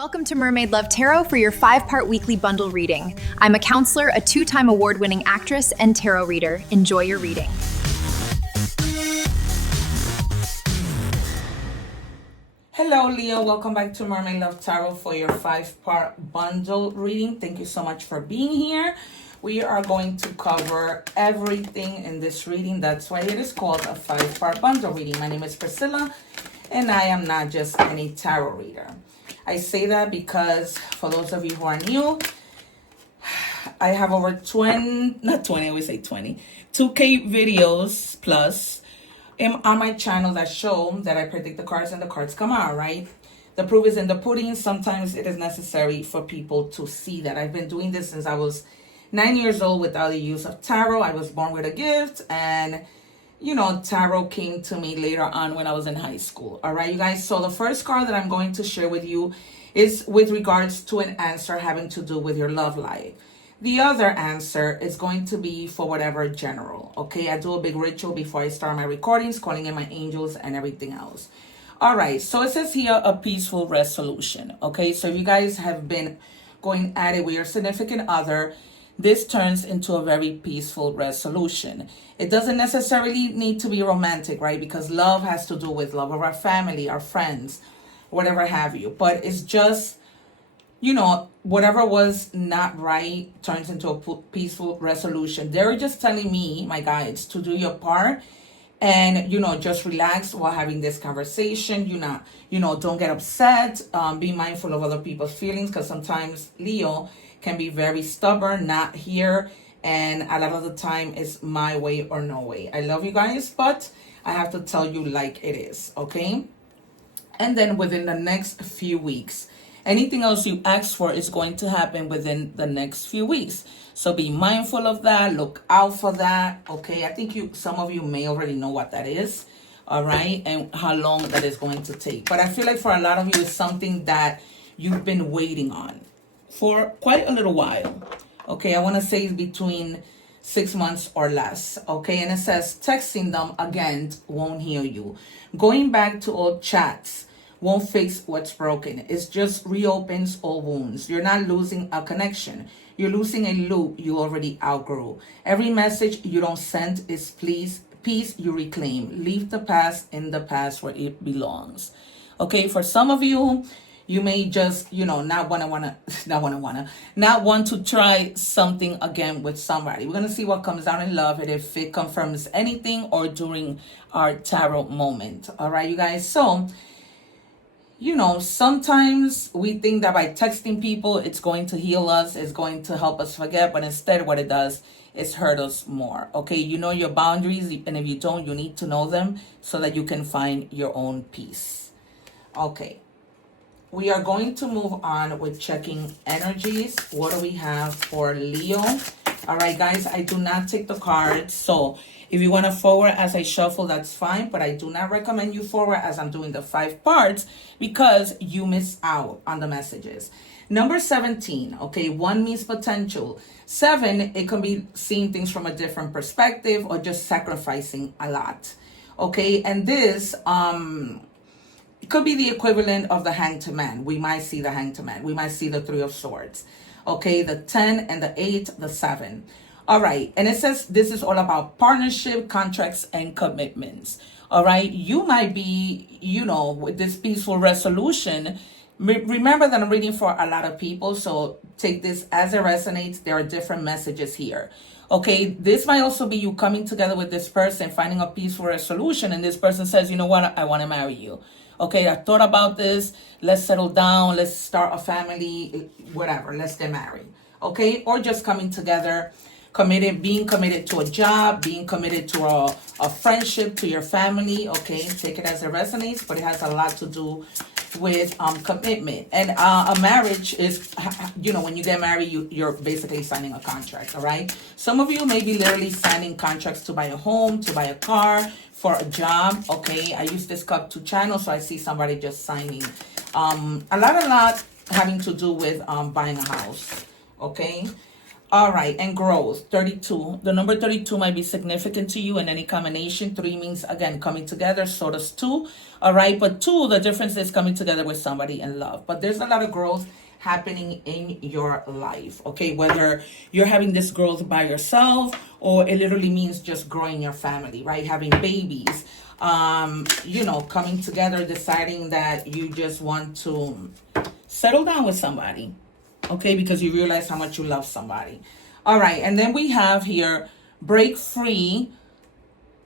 Welcome to Mermaid Love Tarot for your 5-part weekly bundle reading. I'm a counselor, a 2-time award-winning actress, and tarot reader. Enjoy your reading. Hello, Leo. Welcome back to Mermaid Love Tarot for your 5-part bundle reading. Thank you so much for being here. We are going to cover everything in this reading. That's why it is called a 5-part bundle reading. My name is Priscilla, and I am not just any tarot reader. I say that because for those of you who are new, I have over 2K videos plus on my channel that show that I predict the cards and the cards come out, right? The proof is in the pudding. Sometimes it is necessary for people to see that. I've been doing this since I was 9 years old without the use of tarot. I was born with a gift, and you know, tarot came to me later on when I was in high school. All right, you guys. So the first card that I'm going to share with you is with regards to an answer having to do with your love life. The other answer is going to be for whatever general. Okay, I do a big ritual before I start my recordings, calling in my angels and everything else. All right, so it says here a peaceful resolution. Okay, so if you guys have been going at it with your significant other, this turns into a very peaceful resolution. It doesn't necessarily need to be romantic, right? Because love has to do with love of our family, our friends, whatever have you. But it's just, you know, whatever was not right turns into a peaceful resolution. They're just telling me, my guides, to do your part and, you know, just relax while having this conversation. Don't get upset. Be mindful of other people's feelings, because sometimes Leo can be very stubborn, not here, and a lot of the time it's my way or no way. I love you guys, but I have to tell you like it is, okay? And then within the next few weeks, anything else you ask for is going to happen within the next few weeks. So be mindful of that, look out for that, okay? I think some of you may already know what that is, all right? And how long that is going to take. But I feel like for a lot of you, it's something that you've been waiting on for quite a little while. Okay, I want to say it's between 6 months or less. Okay, and it says texting them again won't heal you. Going back to old chats won't fix what's broken. It just reopens old wounds. You're not losing a connection. You're losing a loop you already outgrew. Every message you don't send is peace you reclaim. Leave the past in the past where it belongs. Okay, for some of you, you may just, not want to try something again with somebody. We're going to see what comes out in love and if it confirms anything or during our tarot moment. All right, you guys. So, sometimes we think that by texting people, it's going to heal us, it's going to help us forget. But instead, what it does is hurt us more. Okay, you know your boundaries. And if you don't, you need to know them so that you can find your own peace. Okay. We are going to move on with checking energies. What do we have for Leo? All right, guys, I do not take the cards. So if you want to forward as I shuffle, that's fine. But I do not recommend you forward as I'm doing the 5 parts because you miss out on the messages. Number 17, okay, 1 means potential. 7, it can be seeing things from a different perspective or just sacrificing a lot. Okay, and this, it could be the equivalent of the Hanged Man. We might see the Hanged Man. We might see the 3 of Swords. Okay, the 10 and the 8, the 7. All right, and it says this is all about partnership, contracts, and commitments. All right, you might be, with this peaceful resolution. Remember that I'm reading for a lot of people, so take this as it resonates. There are different messages here. Okay, this might also be you coming together with this person, finding a peaceful resolution, and this person says, you know what, I want to marry you. Okay, I thought about this. Let's settle down. Let's start a family, whatever. Let's get married. Okay, or just coming together, being committed to a job, being committed to a friendship, to your family. Okay, take it as it resonates, but it has a lot to do with commitment. And a marriage is, when you get married, you're basically signing a contract. All right. Some of you may be literally signing contracts to buy a home, to buy a car, for a job. Okay, I use this cup to channel, so I see somebody just signing a lot having to do with buying a house. Okay, All right, and growth, 32. The number 32 might be significant to you in any combination. 3 means, again, coming together, so does 2. All right, but 2, the difference is coming together with somebody in love. But there's a lot of growth happening in your life, okay? Whether you're having this growth by yourself or it literally means just growing your family, right? Having babies, you know, coming together, deciding that you just want to settle down with somebody, okay, because you realize how much you love somebody. All right, and then we have here, break free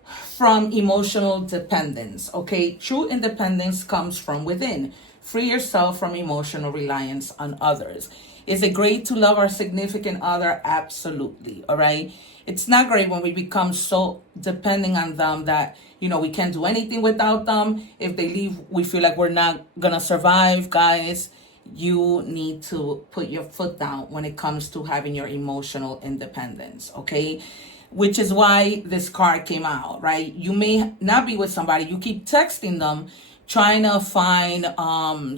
from emotional dependence, okay? True independence comes from within. Free yourself from emotional reliance on others. Is it great to love our significant other? Absolutely, all right? It's not great when we become so depending on them that, you know, we can't do anything without them. If they leave, we feel like we're not gonna survive, guys. You need to put your foot down when it comes to having your emotional independence, okay? Which is why this card came out, right? You may not be with somebody, you keep texting them, trying to find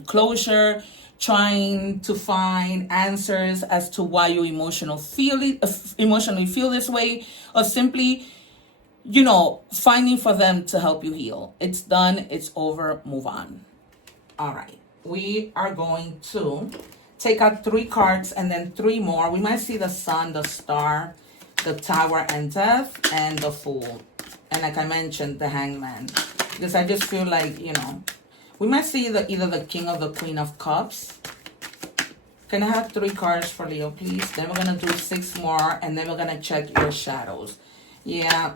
closure, trying to find answers as to why you emotionally feel this way, or simply, you know, finding for them to help you heal. It's done, it's over, move on. All right, we are going to take out 3 cards and then 3 more. We might see the Sun, the Star, the Tower and Death, and the Fool. And like I mentioned, the Hangman. Because I just feel like, you know, we might see either the King or the Queen of Cups. Can I have 3 cards for Leo, please? Then we're going to do 6 more, and then we're going to check your shadows. Yeah.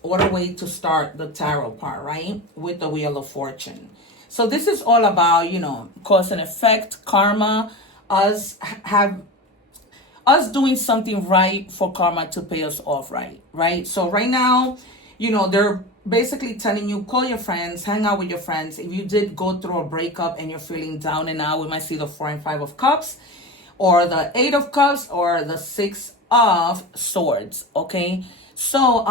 What a way to start the tarot part, right? With the Wheel of Fortune. So this is all about, you know, cause and effect, karma, us doing something right for karma to pay us off, right? So right now, you know, they're basically telling you, call your friends, hang out with your friends. If you did go through a breakup and you're feeling down and out, we might see the 4 and 5 of Cups, or the 8 of Cups, or the 6 of Swords, okay? So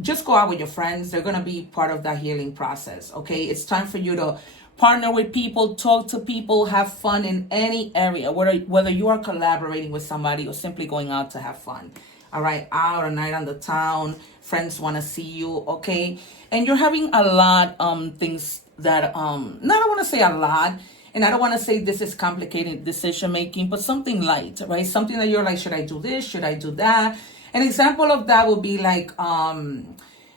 just go out with your friends. They're going to be part of that healing process, okay? It's time for you to partner with people, talk to people, have fun in any area, whether you are collaborating with somebody or simply going out to have fun. All right, out a night on the town, friends want to see you, okay? And you're having a lot things that not I want to say a lot, and I don't want to say this is complicated decision making, but something light, right? Something that you're like, should I do this? Should I do that? An example of that would be like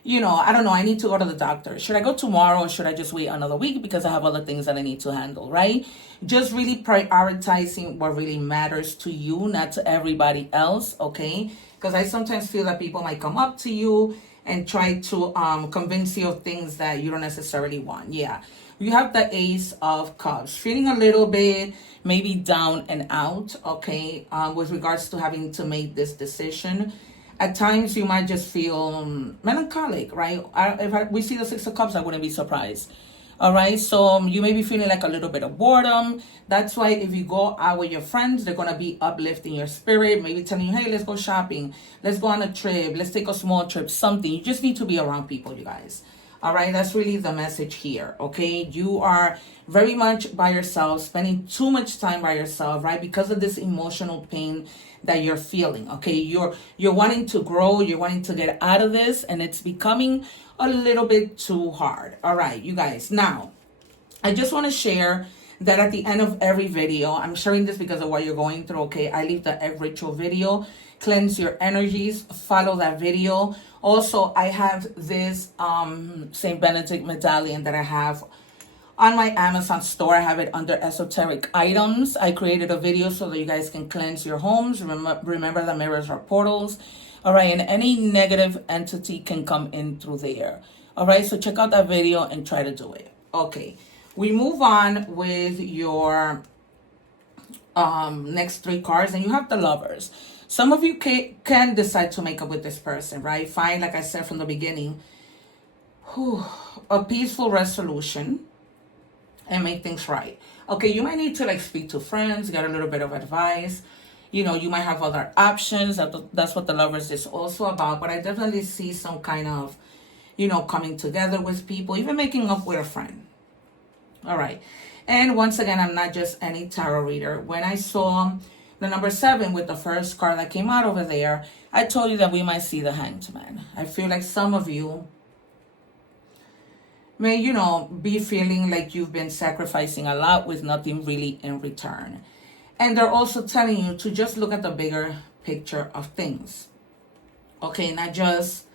you know, I don't know, I need to go to the doctor. Should I go tomorrow or should I just wait another week because I have other things that I need to handle, right? Just really prioritizing what really matters to you, not to everybody else, okay? Because I sometimes feel that people might come up to you and try to convince you of things that you don't necessarily want. Yeah, you have the Ace of Cups, feeling a little bit maybe down and out, okay, with regards to having to make this decision. At times you might just feel melancholic, right? We see the 6 of Cups, I wouldn't be surprised. All right, so you may be feeling like a little bit of boredom. That's why if you go out with your friends, they're going to be uplifting your spirit, maybe telling you, hey, let's go shopping, let's go on a trip, let's take a small trip, something. You just need to be around people, you guys. All right, that's really the message here, okay? You are very much by yourself, spending too much time by yourself, right? Because of this emotional pain that you're feeling, okay? You're wanting to grow, you're wanting to get out of this, and it's becoming a little bit too hard. All right, you guys. Now, I just want to share that at the end of every video, I'm sharing this because of what you're going through, okay? I leave the egg ritual video, cleanse your energies, follow that video. Also, I have this Saint Benedict medallion that I have on my Amazon store. I have it under esoteric items. I created a video so that you guys can cleanse your homes. Remember that mirrors are portals. All right, and any negative entity can come in through there. All right, so check out that video and try to do it. Okay, we move on with your next 3 cards, and you have the Lovers. Some of you can decide to make up with this person, right? Fine, like I said from the beginning, a peaceful resolution and make things right. Okay, you might need to like speak to friends, get a little bit of advice. You know, you might have other options. That's what the Lovers is also about. But I definitely see some kind of, you know, coming together with people, even making up with a friend. All right. And once again, I'm not just any tarot reader. When I saw The number 7 with the first card that came out over there, I told you that we might see the Hanged Man. I feel like some of you may, you know, be feeling like you've been sacrificing a lot with nothing really in return. And they're also telling you to just look at the bigger picture of things. Okay, not just,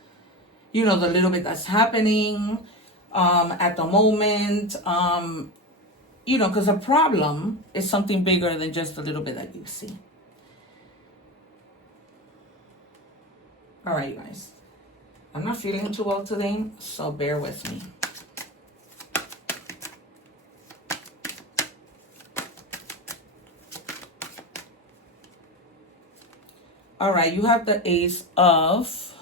you know, the little bit that's happening at the moment. You know, because a problem is something bigger than just a little bit that you see. All right, you guys. I'm not feeling too well today, so bear with me. All right, you have the Ace of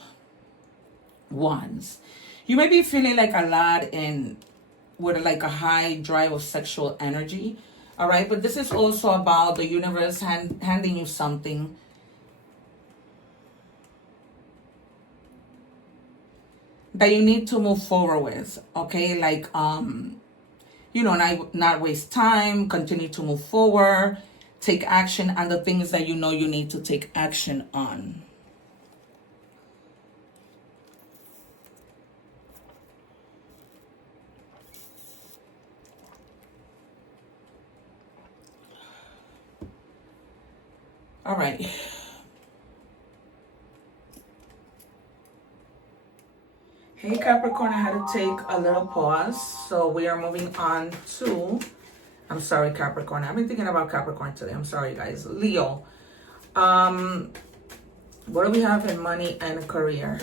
Wands. You may be feeling like a lot with like a high drive of sexual energy. All right, but this is also about the universe handing you something that you need to move forward with. Okay, like you know, not waste time, continue to move forward, take action on the things that you know you need to take action on. All right. Hey Capricorn, I had to take a little pause. So we are moving on to, I'm sorry Capricorn, I've been thinking about Capricorn today. I'm sorry guys. Leo. What do we have in money and career?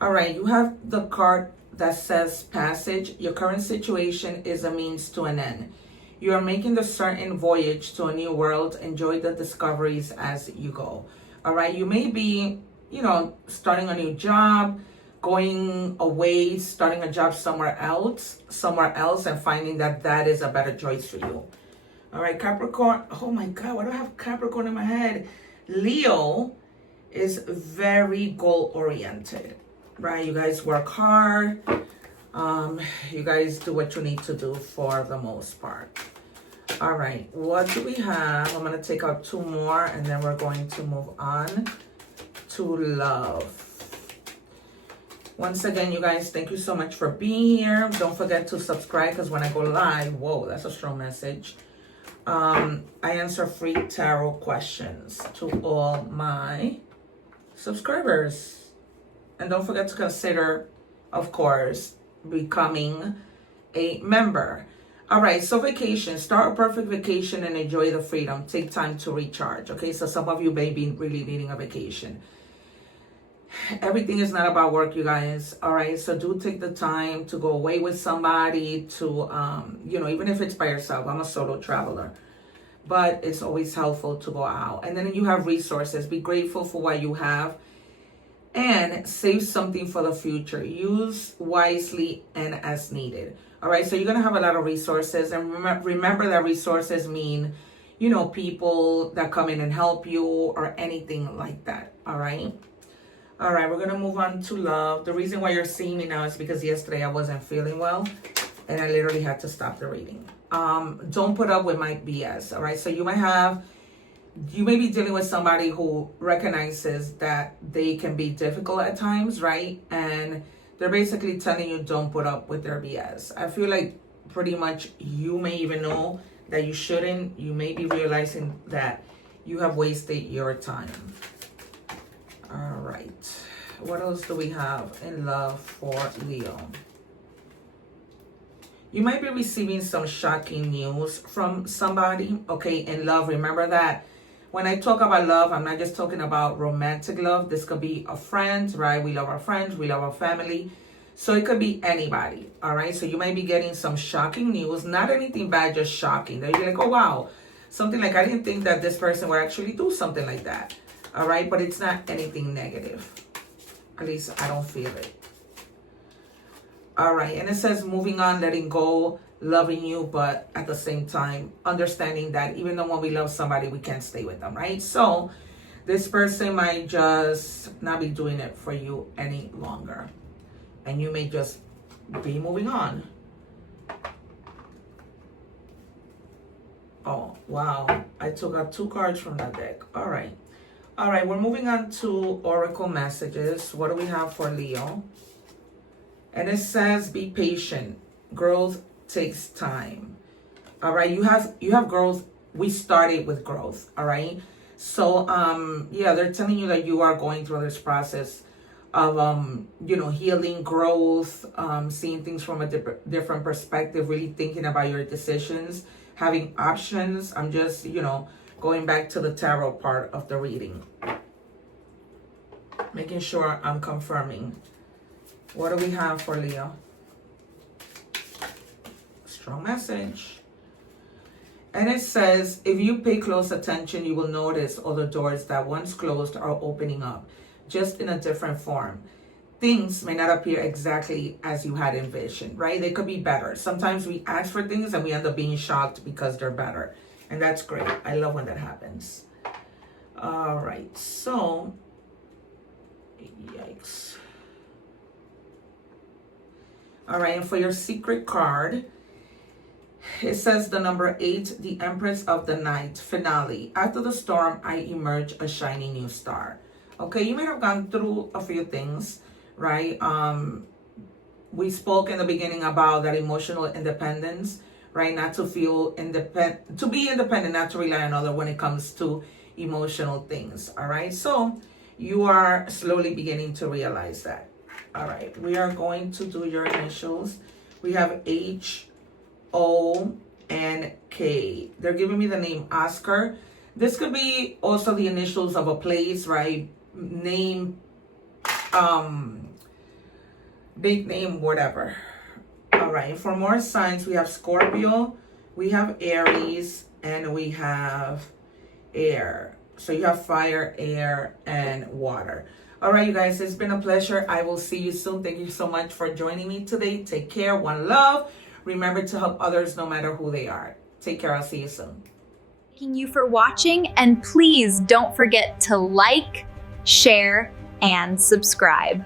All right, you have the card that says passage. Your current situation is a means to an end. You are making the certain voyage to a new world. Enjoy the discoveries as you go. All right, you may be, you know, starting a new job, going away, starting a job somewhere else, and finding that that is a better choice for you. All right, Capricorn. Oh my God, why do I have Capricorn in my head? Leo is very goal-oriented, right? You guys work hard. You guys do what you need to do for the most part. All right, what do we have? I'm going to take out 2 more and then we're going to move on to love. Once again, you guys, thank you so much for being here. Don't forget to subscribe because when I go live, whoa, that's a strong message. I answer free tarot questions to all my subscribers. And don't forget to consider, of course, becoming a member. All right, so vacation. Start a perfect vacation and enjoy the freedom. Take time to recharge. Okay, so some of you may be really needing a vacation. Everything is not about work, you guys. All right, so do take the time to go away with somebody, to you know, even if it's by yourself. I'm a solo traveler, but it's always helpful to go out. And then you have resources. Be grateful for what you have and save something for the future. Use wisely and as needed. All right, so you're gonna have a lot of resources, and remember that resources mean, you know, people that come in and help you or anything like that. All right. All right, we're gonna move on to love. The reason why you're seeing me now is because yesterday I wasn't feeling well and I literally had to stop the reading. Don't put up with my BS. All right, so you may be dealing with somebody who recognizes that they can be difficult at times, right? And they're basically telling you don't put up with their BS. I feel like pretty much you may even know that you shouldn't. You may be realizing that you have wasted your time. All right. What else do we have in love for Leo? You might be receiving some shocking news from somebody. Okay, in love, remember that when I talk about love, I'm not just talking about romantic love. This could be a friend, right? We love our friends. We love our family. So it could be anybody, all right? So you might be getting some shocking news. Not anything bad, just shocking. That you're like, oh, wow. Something like, I didn't think that this person would actually do something like that, all right? But it's not anything negative. At least I don't feel it. All right, and it says moving on, letting go, loving you, but at the same time, understanding that even though when we love somebody, we can't stay with them, right? So this person might just not be doing it for you any longer. And you may just be moving on. Oh, wow. I took out 2 cards from that deck. All right. All right, we're moving on to Oracle messages. What do we have for Leo? And it says, be patient. Growth takes time. All right, you have growth. We started with growth, all right? So, yeah, they're telling you that you are going through this process of, healing, growth, seeing things from a different perspective, really thinking about your decisions, having options. I'm just, going back to the tarot part of the reading. Making sure I'm confirming. What do we have for Leo? Strong message. And it says, if you pay close attention, you will notice all the doors that once closed are opening up, just in a different form. Things may not appear exactly as you had envisioned, right? They could be better. Sometimes we ask for things and we end up being shocked because they're better. And that's great. I love when that happens. All right. So, yikes. All right. And for your secret card, it says the number 8, the Empress of the Night, finale. After the storm, I emerge a shiny new star. Okay, you may have gone through a few things, right? We spoke in the beginning about that emotional independence, right? Not to feel independent, to be independent, not to rely on others when it comes to emotional things, all right? So you are slowly beginning to realize that. All right, we are going to do your initials. We have H, O, and K. They're giving me the name Oscar. This could be also the initials of a place, right? Name, big name, whatever. All right, for more signs, we have Scorpio, we have Aries, and we have air. So you have fire, air, and water. All right, you guys, it's been a pleasure. I will see you soon. Thank you so much for joining me today. Take care. One love. Remember to help others no matter who they are. Take care. I'll see you soon. Thanking you for watching, and please don't forget to like, share, and subscribe.